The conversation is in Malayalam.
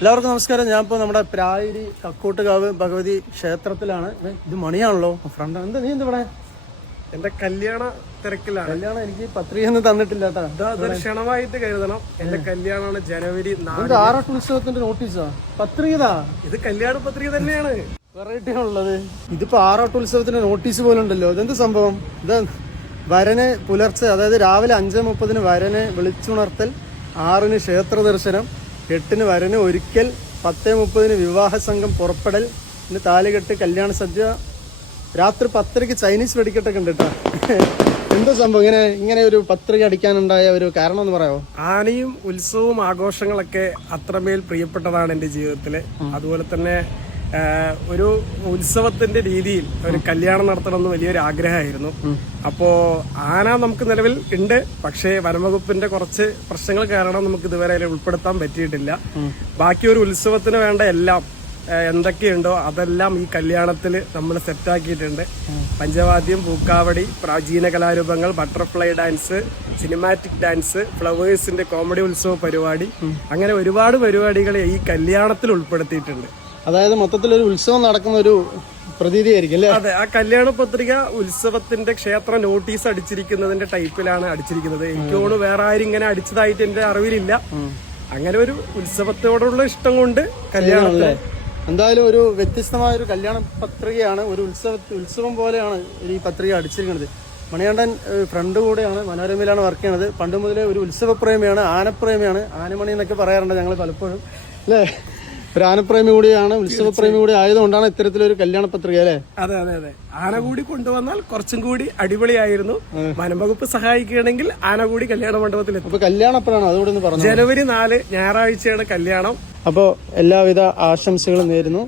എല്ലാവർക്കും നമസ്കാരം. ഞാൻ ഇപ്പോൾ നമ്മുടെ പ്രായരി കക്കോട്ടുകാവ് ഭഗവതി ക്ഷേത്രത്തിലാണ്. ഇത് മണിയാണല്ലോ ഫ്രണ്ട്. എന്താ നീ എന്ത് എന്റെ കല്യാണ തിരക്കിലാണ്. കല്യാണം എനിക്ക് പത്രിക ഒന്നും തന്നിട്ടില്ല. ക്ഷണമായിട്ട് കരുതണം. എന്റെ കല്യാണമാണ് ജനുവരി 4. ആറാട്ട് ഉത്സവത്തിന്റെ നോട്ടീസാ പത്രിക. ഇത് കല്യാണ പത്രിക തന്നെയാണ്. വെറൈറ്റി ആണുള്ളത്. ഇതിപ്പോ ആറാട്ട് ഉത്സവത്തിന്റെ നോട്ടീസ് പോലെ ഉണ്ടല്ലോ. ഇതെന്ത് സംഭവം? ഇത് വരന് പുലർച്ചെ, അതായത് രാവിലെ 5:30 വരന് വിളിച്ചുണർത്തൽ, 6 ക്ഷേത്ര ദർശനം, 8 വരന് ഒരിക്കൽ, 10:30 വിവാഹ സംഘം പുറപ്പെടൽ, പിന്നെ താലികെട്ട്, കല്യാണ സദ്യ, രാത്രി 10:00 ചൈനീസ് വെടിക്കെട്ടൊക്കെ ഉണ്ട് കേട്ടോ. എന്താ സംഭവം? ഇങ്ങനെ ഒരു പത്രിക അടിക്കാനുണ്ടായ ഒരു കാരണം എന്ന് പറയാമോ? ആനയും ഉത്സവവും ആഘോഷങ്ങളൊക്കെ അത്രമേൽ പ്രിയപ്പെട്ടതാണ് എന്റെ ജീവിതത്തില്. അതുപോലെ തന്നെ ഒരു ഉത്സവത്തിന്റെ രീതിയിൽ ഒരു കല്യാണം നടത്തണമെന്ന് വലിയൊരു ആഗ്രഹമായിരുന്നു. അപ്പോ ആന നമുക്ക് നിലവിൽ ഉണ്ട്, പക്ഷേ വനംവകുപ്പിന്റെ കുറച്ച് പ്രശ്നങ്ങൾ കാരണം നമുക്ക് ഇതുവരെ ഉൾപ്പെടുത്താൻ പറ്റിയിട്ടില്ല. ബാക്കി ഒരു ഉത്സവത്തിന് വേണ്ട എല്ലാം എന്തൊക്കെയുണ്ടോ അതെല്ലാം ഈ കല്യാണത്തിൽ നമ്മൾ സെറ്റാക്കിയിട്ടുണ്ട്. പഞ്ചവാദ്യം, പൂക്കാവടി, പ്രാചീന കലാരൂപങ്ങൾ, ബട്ടർഫ്ലൈ ഡാൻസ്, സിനിമാറ്റിക് ഡാൻസ്, ഫ്ലവേഴ്സിന്റെ കോമഡി ഉത്സവ പരിപാടി, അങ്ങനെ ഒരുപാട് പരിപാടികൾ ഈ കല്യാണത്തിൽ ഉൾപ്പെടുത്തിയിട്ടുണ്ട്. അതായത് മൊത്തത്തിലൊരു ഉത്സവം നടക്കുന്ന ഒരു പ്രതീതിയായിരിക്കും അല്ലേ? അതെ, ആ കല്യാണ പത്രിക ഉത്സവത്തിന്റെ ക്ഷേത്ര നോട്ടീസ് അടിച്ചിരിക്കുന്നതിന്റെ ടൈപ്പിലാണ് അടിച്ചിരിക്കുന്നത്. എനിക്ക് തോന്നുന്നു വേറെ ആരും ഇങ്ങനെ അടിച്ചതായിട്ട് എന്റെ അറിവിലില്ല. അങ്ങനെ ഒരു ഉത്സവത്തോടുള്ള ഇഷ്ടം കൊണ്ട് കല്യാണത്തിലെ എന്തായാലും ഒരു വ്യത്യസ്തമായ ഒരു കല്യാണ പത്രികയാണ്. ഒരു ഉത്സവം പോലെയാണ് ഈ പത്രിക അടിച്ചിരിക്കുന്നത്. മണികണ്ഠൻ ഫ്രണ്ട് കൂടെയാണ്, മനോരമയിലാണ് വർക്ക് ചെയ്യണത്. പണ്ട് മുതലേ ഒരു ഉത്സവപ്രേമിയാണ്, ആനപ്രേമിയാണ്. ആനമണി എന്നൊക്കെ പറയാറുണ്ട് ഞങ്ങൾ പലപ്പോഴും അല്ലേ? ഒരു ആനപ്രേമി കൂടിയാണ്, ഉത്സവപ്രേമി കൂടി ആയതുകൊണ്ടാണ് ഇത്തരത്തിലൊരു കല്യാണ പത്രിക അല്ലേ? അതെ അതെ അതെ. ആന കൂടി കൊണ്ടുവന്നാൽ കുറച്ചും കൂടി അടിപൊളിയായിരുന്നു. വനംവകുപ്പ് സഹായിക്കുകയാണെങ്കിൽ ആന കൂടി കല്യാണ മണ്ഡപത്തിൽ എത്തും. അപ്പൊ കല്യാണം എപ്പോഴാണ്? അതുകൂടി ഒന്ന് പറഞ്ഞു. ജനുവരി 4 ഞായറാഴ്ചയാണ് കല്യാണം. അപ്പോ എല്ലാവിധ ആശംസകളും നേരുന്നു.